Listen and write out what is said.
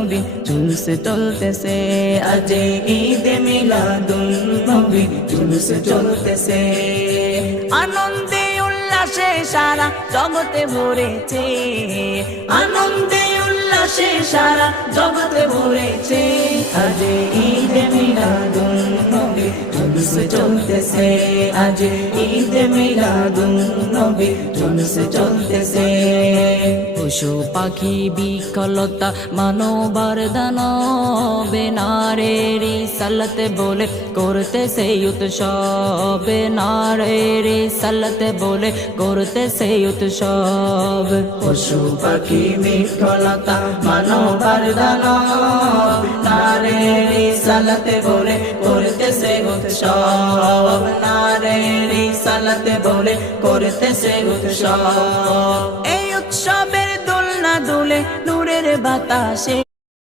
নবী জুলুস চলতেছে, আজ ঈদে মিলাদুন নবী জুলুস চলতেছে। আনন্দে উল্লাসে সারা জগতে ভরেছে, আনন্দে উল্লাসে সারা জগতে ভরেছে, আজ ঈদে মিলাদুন নবী জুলুস চলতেছে, আজ ঈদে মিলাদুন নবী জুলুস চলতেছে। পশু পাখি বিকলতা মানবার দানবে নারীর সালাতে বলে করতেছে উৎসব, নারীর সালাতে বলে করতেছে উৎসব। পশু পাখি বিকলতা মানবার দানব নারীর সালাতে বলে করতেছে উৎসব, নারীর সালাতে বলে করতেছে উৎসব। এই উৎসবের দোলনা দুলে নূরের বাতাসে